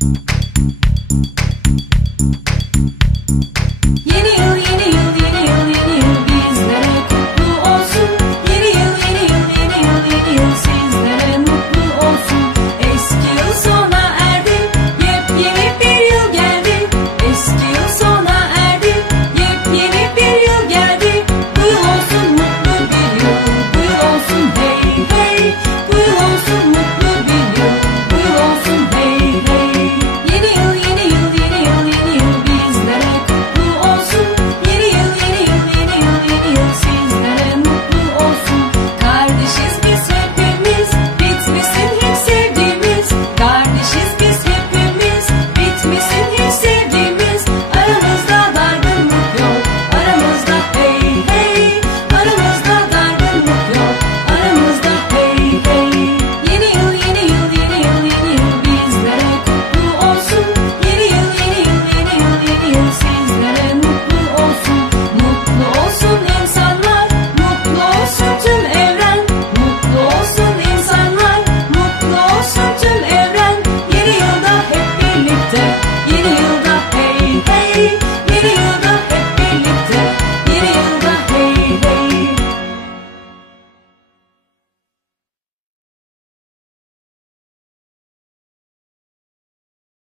Thank you.